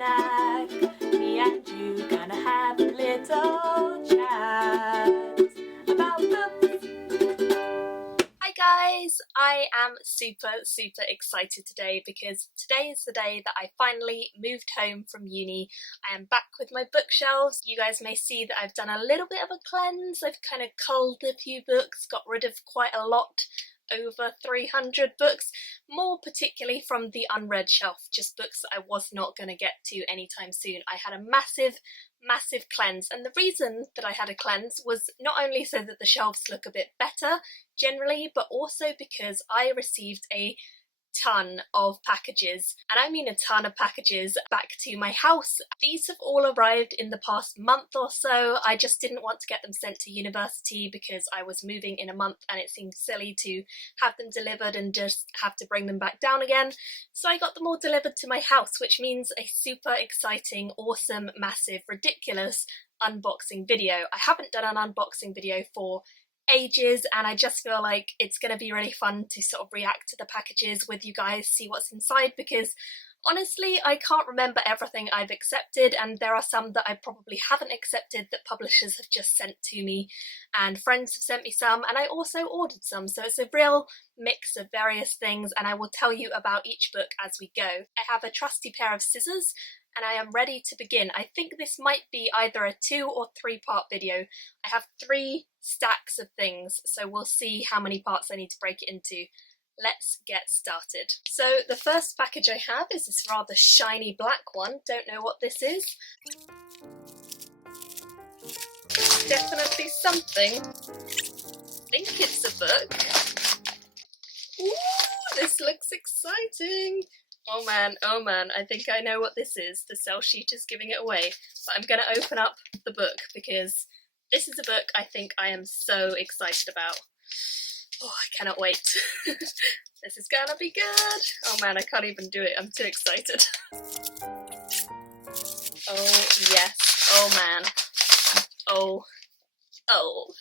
snack. Me and you gonna have a little chat about books. Hi guys, I am super excited today because today is the day that I finally moved home from uni. I am back with my bookshelves. You guys may see that I've done a little bit of a cleanse. I've kind of culled a few books, got rid of quite a lot, over 300 books, more particularly from the unread shelf, just books that I was not going to get to anytime soon. I had a massive cleanse, and the reason that I had a cleanse was not only so that the shelves look a bit better generally, but also because I received a ton of packages, and I mean a ton of packages, back to my house. These have all arrived in the past month or so. I just didn't want to get them sent to university because I was moving in a month and it seemed silly to have them delivered and just have to bring them back down again. So I got them all delivered to my house, which means a super exciting, awesome, massive, ridiculous unboxing video. I haven't done an unboxing video for ages, and I just feel like it's going to be really fun to sort of react to the packages with you guys, see what's inside, because honestly I can't remember everything I've accepted, and there are some that I probably haven't accepted that publishers have just sent to me, and friends have sent me some, and I also ordered some, so it's a real mix of various things, and I will tell you about each book as we go. I have a trusty pair of scissors and I am ready to begin. I think this might be either a 2 or 3 part video. I have 3 stacks of things, so we'll see how many parts I need to break it into. Let's get started. So the first package I have is this rather shiny black one. Don't know what this is. Definitely something. I think it's a book. Ooh, this looks exciting. Oh man, I think I know what this is. The sell sheet is giving it away. But I'm going to open up the book because this is a book I think I am so excited about. Oh, I cannot wait. This is gonna be good. Oh man, I can't even do it. I'm too excited. Oh yes. Oh man. Oh,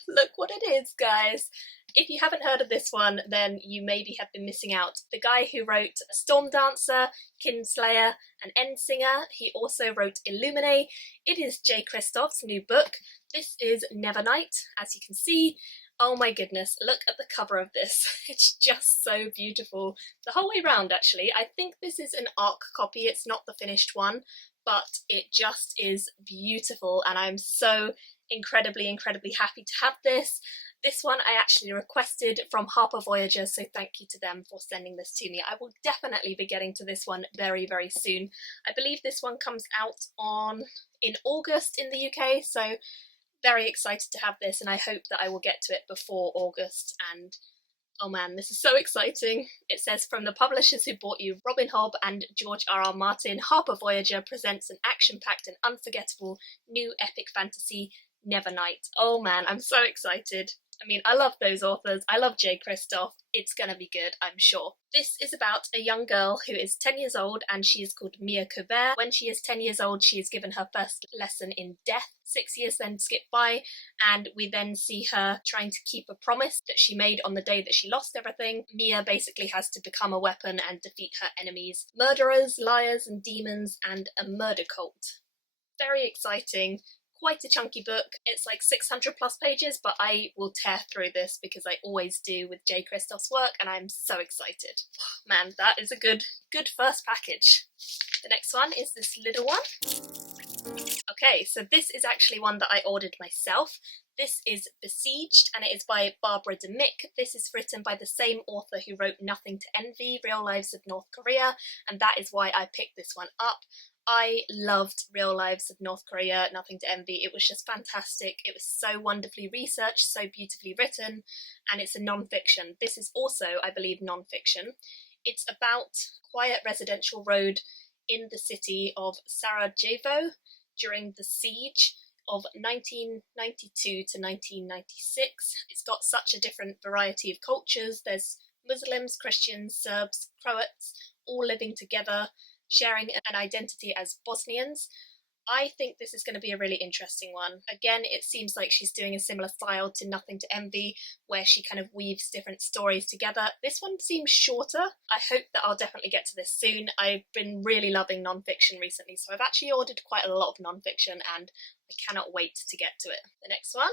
look what it is, guys. If you haven't heard of this one, then you maybe have been missing out. The guy who wrote Storm Dancer, Kinslayer, and Endsinger, he also wrote Illuminae. It is Jay Kristoff's new book. This is Nevernight, as you can see. Oh my goodness, look at the cover of this. It's just so beautiful. The whole way round, actually. I think this is an ARC copy, it's not the finished one, but it just is beautiful, and I'm so incredibly happy to have this. This one I actually requested from Harper Voyager, so thank you to them for sending this to me. I will definitely be getting to this one very soon. I believe this one comes out in August in the UK, so very excited to have this, and I hope that I will get to it before August. And oh man, this is so exciting. It says, from the publishers who bought you, Robin Hobb and George R.R. Martin, Harper Voyager presents an action-packed and unforgettable new epic fantasy, Nevernight. Oh man, I'm so excited. I mean, I love those authors. I love Jay Kristoff. It's gonna be good, I'm sure. This is about a young girl who is 10 years old, and she is called Mia Couvert. When she is 10 years old, she is given her first lesson in death. 6 years then skip by, and we then see her trying to keep a promise that she made on the day that she lost everything. Mia basically has to become a weapon and defeat her enemies. Murderers, liars, and demons, and a murder cult. Very exciting. Quite a chunky book. It's like 600 plus pages, but I will tear through this because I always do with Jay Kristoff's work, and I'm so excited. Oh, man, that is a good first package. The next one is this little one. Okay, so this is actually one that I ordered myself. This is Besieged, and it is by Barbara DeMick. This is written by the same author who wrote Nothing to Envy, Real Lives of North Korea, and that is why I picked this one up. I loved Real Lives of North Korea, Nothing to Envy. It was just fantastic. It was so wonderfully researched, so beautifully written, and it's a non-fiction. This is also, I believe, non-fiction. It's about a quiet residential road in the city of Sarajevo during the siege of 1992 to 1996. It's got such a different variety of cultures. There's Muslims, Christians, Serbs, Croats, all living together, sharing an identity as Bosnians. I think this is going to be a really interesting one. Again, it seems like she's doing a similar style to Nothing to Envy, where she kind of weaves different stories together. This one seems shorter. I hope that I'll definitely get to this soon. I've been really loving non-fiction recently, so I've actually ordered quite a lot of non-fiction and I cannot wait to get to it. The next one.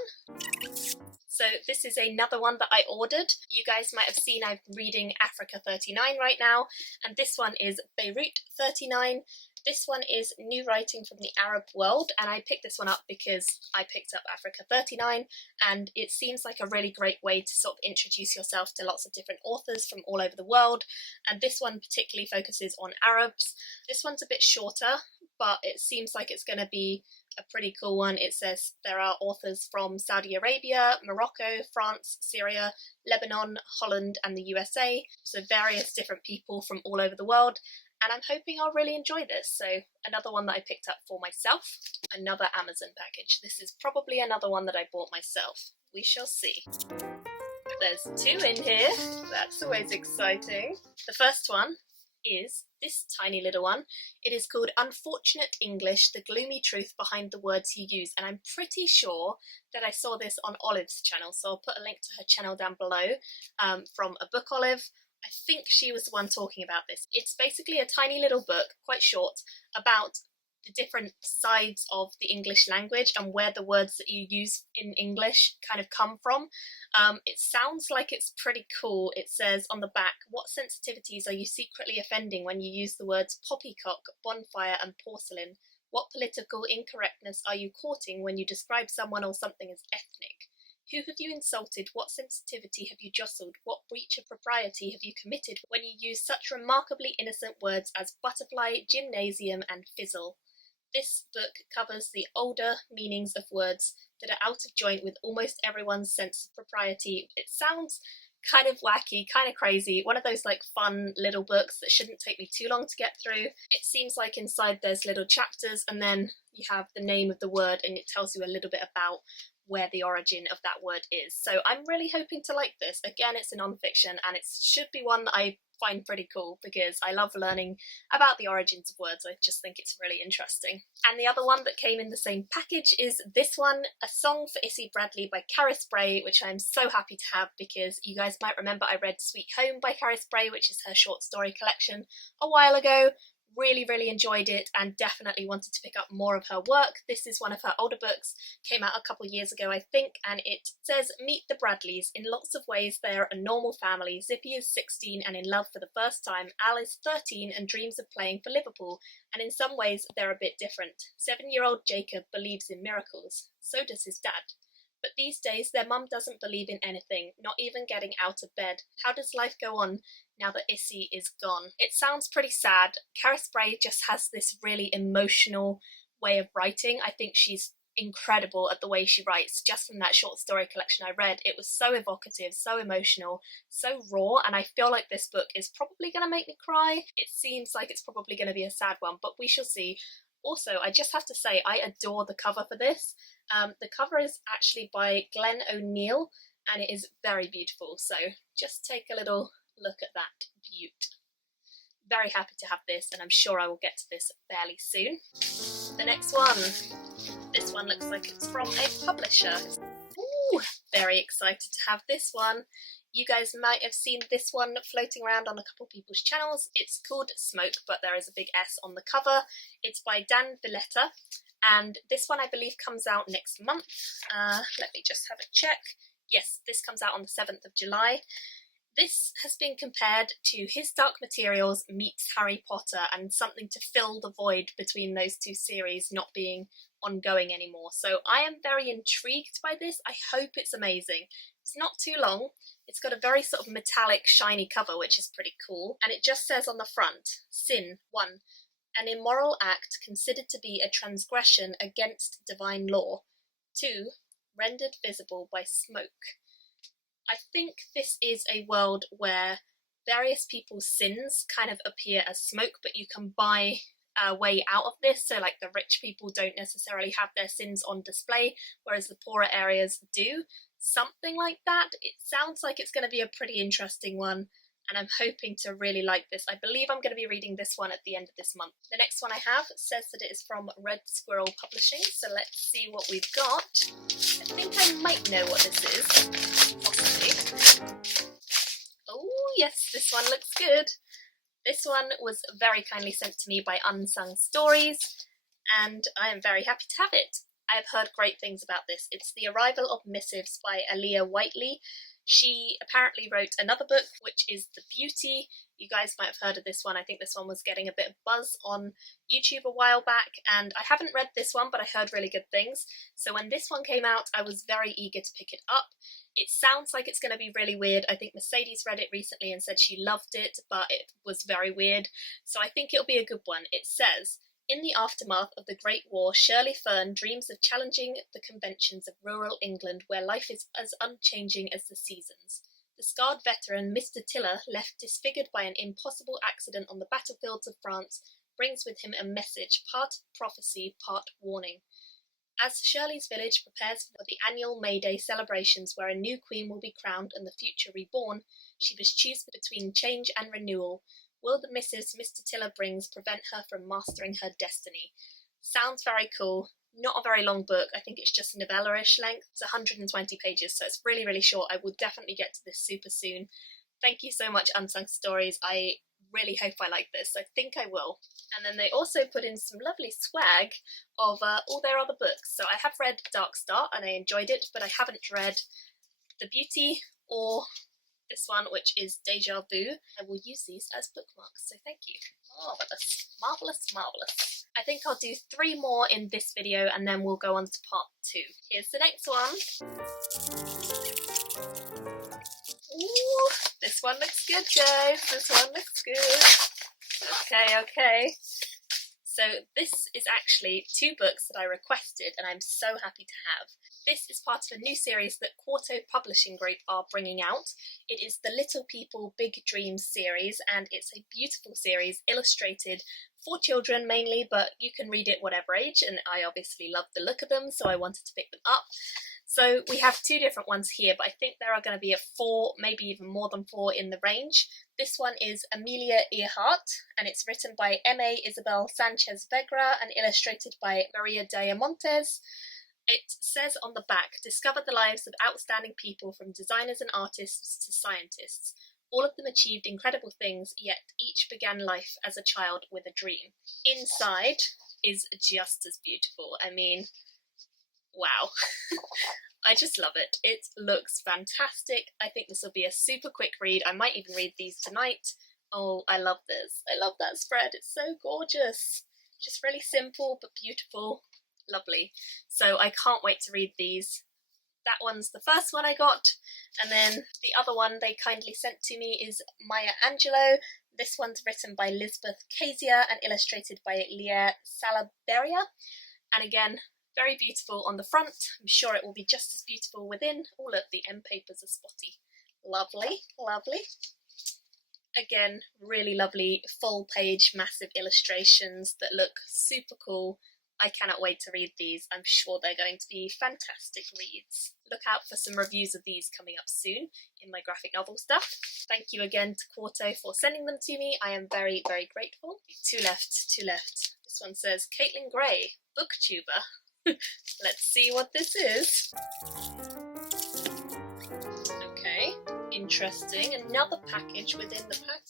So this is another one that I ordered. You guys might have seen I'm reading Africa 39 right now, and this one is Beirut 39. This one is new writing from the Arab world, and I picked this one up because I picked up Africa 39, and it seems like a really great way to sort of introduce yourself to lots of different authors from all over the world, and this one particularly focuses on Arabs. This one's a bit shorter, but it seems like it's going to be a pretty cool one. It says there are authors from Saudi Arabia, Morocco, France, Syria, Lebanon, Holland, and the USA, so various different people from all over the world. And I'm hoping I'll really enjoy this. So another one that I picked up for myself, another Amazon package. This is probably another one that I bought myself. We shall see. There's two in here. That's always exciting. The first one is this tiny little one. It is called Unfortunate English, The Gloomy Truth Behind the Words You Use. And I'm pretty sure that I saw this on Olive's channel. So I'll put a link to her channel down below from a book Olive. I think she was the one talking about this. It's basically a tiny little book, quite short, about the different sides of the English language and where the words that you use in English kind of come from. It sounds like it's pretty cool. It says on the back, what sensitivities are you secretly offending when you use the words poppycock, bonfire and porcelain? What political incorrectness are you courting when you describe someone or something as ethnic? Who have you insulted? What sensitivity have you jostled? What breach of propriety have you committed when you use such remarkably innocent words as butterfly, gymnasium, and fizzle? This book covers the older meanings of words that are out of joint with almost everyone's sense of propriety. It sounds kind of wacky, kind of crazy, one of those like fun little books that shouldn't take me too long to get through. It seems like inside there's little chapters and then you have the name of the word and it tells you a little bit about where the origin of that word is. So I'm really hoping to like this. Again, it's a non-fiction and it should be one that I find pretty cool because I love learning about the origins of words. I just think it's really interesting. And the other one that came in the same package is this one, A Song for Issy Bradley by Cara Spray, which I'm so happy to have because you guys might remember I read Sweet Home by Cara Spray, which is her short story collection, a while ago. Really enjoyed it and definitely wanted to pick up more of her work. This is one of her older books, came out a couple years ago I think, and it says, meet the Bradleys. In lots of ways they're a normal family. Zippy is 16 and in love for the first time. Al is 13 and dreams of playing for Liverpool, and in some ways they're a bit different. 7-year-old Jacob believes in miracles. So does his dad. But these days their mum doesn't believe in anything, not even getting out of bed. How does life go on now that Issy is gone? It sounds pretty sad. Cara Spray just has this really emotional way of writing. I think she's incredible at the way she writes. Just from that short story collection I read, it was so evocative, so emotional, so raw, and I feel like this book is probably going to make me cry. It seems like it's probably going to be a sad one, but we shall see. Also, I just have to say, I adore the cover for this. The cover is actually by Glenn O'Neill, and it is very beautiful, so just take a little look at that beaut. Very happy to have this, and I'm sure I will get to this fairly soon. The next one. This one looks like it's from a publisher. Ooh, very excited to have this one. You guys might have seen this one floating around on a couple people's channels. It's called Smoke, but there is a big S on the cover. It's by Dan Villetta, and this one I believe comes out next month. Let me just have a check. Yes, this comes out on the 7th of July. This has been compared to His Dark Materials meets Harry Potter, and something to fill the void between those two series not being ongoing anymore. So I am very intrigued by this. I hope it's amazing. It's not too long. It's got a very sort of metallic, shiny cover, which is pretty cool. And it just says on the front, Sin 1. An immoral act considered to be a transgression against divine law. 2. Rendered visible by smoke. I think this is a world where various people's sins kind of appear as smoke, but you can buy a way out of this. So like the rich people don't necessarily have their sins on display, whereas the poorer areas do. Something like that. It sounds like it's going to be a pretty interesting one. and I'm hoping to really like this. I believe I'm going to be reading this one at the end of this month. The next one I have says that it is from Red Squirrel Publishing, so let's see what we've got. I think I might know what this is, possibly. Oh yes, this one looks good. This one was very kindly sent to me by Unsung Stories, and I am very happy to have it. I have heard great things about this. It's The Arrival of Missives by Aaliyah Whiteley. She apparently wrote another book, which is The Beauty. You guys might have heard of this one. I think this one was getting a bit of buzz on YouTube a while back, and I haven't read this one, but I heard really good things. So when this one came out, I was very eager to pick it up. It sounds like it's going to be really weird. I think Mercedes read it recently and said she loved it, but it was very weird. So I think it'll be a good one. It says, in the aftermath of the Great War, Shirley Fern dreams of challenging the conventions of rural England where life is as unchanging as the seasons. The scarred veteran Mr. Tiller, left disfigured by an impossible accident on the battlefields of France, brings with him a message, part prophecy, part warning. As Shirley's village prepares for the annual May Day celebrations where a new queen will be crowned and the future reborn, she must choose between change and renewal. Will the missives Mr. Tiller brings prevent her from mastering her destiny? Sounds very cool. Not a very long book. I think it's just novella-ish length. It's 120 pages, so it's really, really short. I will definitely get to this super soon. Thank you so much, Unsung Stories. I really hope I like this. I think I will. And then they also put in some lovely swag of all their other books. So I have read Dark Star and I enjoyed it, but I haven't read The Beauty or this one, which is Deja Vu. I will use these as bookmarks, so thank you. Marvellous, marvellous, marvellous. I think I'll do 3 more in this video and then we'll go on to part 2. Here's the next one. Ooh, this one looks good, guys. This one looks good. Okay. So this is actually 2 books that I requested and I'm so happy to have. This is part of a new series that Quarto Publishing Group are bringing out. It is the Little People Big Dreams series, and it's a beautiful series illustrated for children mainly, but you can read it whatever age, and I obviously love the look of them, so I wanted to pick them up. So we have 2 different ones here, but I think there are going to be 4, maybe even more than 4 in the range. This one is Amelia Earhart, and it's written by M.A. Isabel Sanchez Vegra and illustrated by Maria Diamontes. It says on the back, discover the lives of outstanding people from designers and artists to scientists. All of them achieved incredible things, yet each began life as a child with a dream. Inside is just as beautiful. I mean, wow. I just love it. It looks fantastic. I think this will be a super quick read. I might even read these tonight. Oh, I love this. I love that spread. It's so gorgeous. Just really simple but beautiful. Lovely. So I can't wait to read these. That one's the first one I got, and then the other one they kindly sent to me is Maya Angelou. This one's written by Lisbeth Kezia and illustrated by Leah Salaberria. And again, very beautiful on the front. I'm sure it will be just as beautiful within. Oh look, the end papers are spotty. Lovely, lovely. Again, really lovely full page massive illustrations that look super cool. I cannot wait to read these. I'm sure they're going to be fantastic reads. Look out for some reviews of these coming up soon in my graphic novel stuff. Thank you again to Quarto for sending them to me. I am very, very grateful. 2 left, 2 left. This one says, Caitlin Gray, booktuber. Let's see what this is. Okay, interesting. Another package within the pack.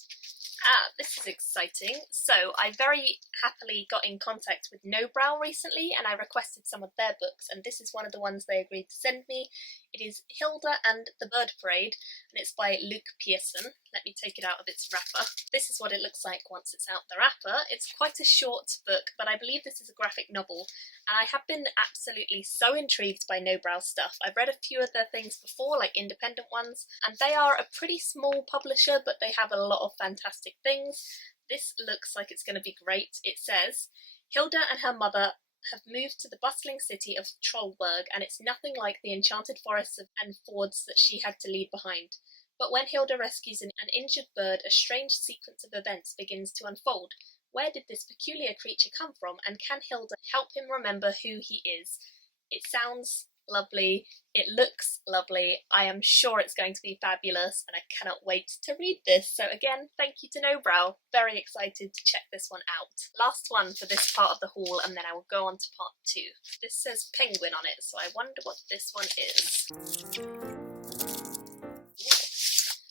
Ah, this is exciting. So I very happily got in contact with No Brow recently and I requested some of their books, and this is one of the ones they agreed to send me. It is Hilda and the Bird Parade and it's by Luke Pearson. Let me take it out of its wrapper. This is what it looks like once it's out the wrapper. It's quite a short book, but I believe this is a graphic novel and I have been absolutely so intrigued by No Brow stuff. I've read a few of their things before, like independent ones, and they are a pretty small publisher, but they have a lot of fantastic things. This looks like it's going to be great. It says, Hilda and her mother have moved to the bustling city of Trollberg, and it's nothing like the enchanted forests and fords that she had to leave behind. But when Hilda rescues an injured bird, a strange sequence of events begins to unfold. Where did this peculiar creature come from, and can Hilda help him remember who he is? It sounds lovely, it looks lovely. I am sure it's going to be fabulous and I cannot wait to read this. So again, thank you to No Brow. Very excited to check this one out. Last one for this part of the haul and then I will go on to part 2. This says penguin on it, so I wonder what this one is.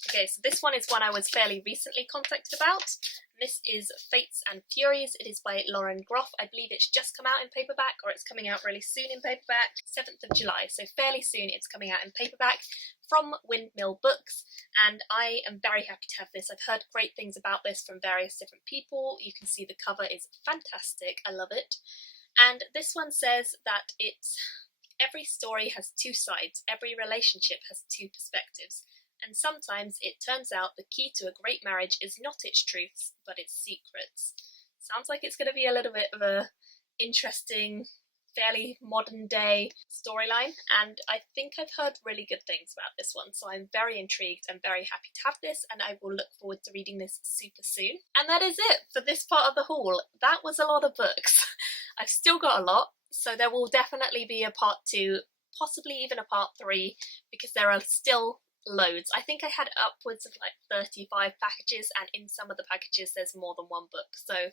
Okay, so this one is one I was fairly recently contacted about. This is Fates and Furies. It is by Lauren Groff. I believe it's just come out in paperback, or it's coming out really soon in paperback. 7th of July, so fairly soon it's coming out in paperback from Windmill Books, and I am very happy to have this. I've heard great things about this from various different people. You can see the cover is fantastic. I love it. And this one says that every story has 2 sides. Every relationship has 2 perspectives. And sometimes it turns out the key to a great marriage is not its truths, but its secrets. Sounds like it's going to be a little bit of a interesting, fairly modern day storyline, and I think I've heard really good things about this one, so I'm very intrigued and very happy to have this, and I will look forward to reading this super soon. And that is it for this part of the haul. That was a lot of books. I've still got a lot, so there will definitely be a part 2, possibly even a part 3, because there are still loads. I think I had upwards of like 35 packages, and in some of the packages there's more than one book, so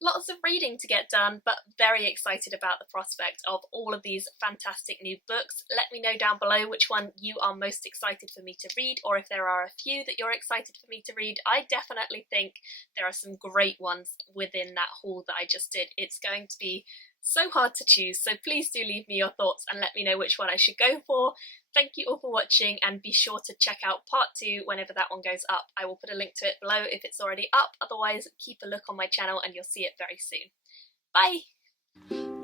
lots of reading to get done, but very excited about the prospect of all of these fantastic new books. Let me know down below which one you are most excited for me to read, or if there are a few that you're excited for me to read. I definitely think there are some great ones within that haul that I just did. It's going to be so hard to choose, so please do leave me your thoughts and let me know which one I should go for. Thank you all for watching, and be sure to check out part 2 whenever that one goes up. I will put a link to it below if it's already up, otherwise keep a look on my channel and you'll see it very soon. Bye!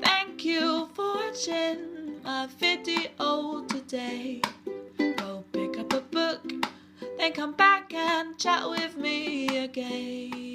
Thank you for watching my video today. Go pick up a book, then come back and chat with me again.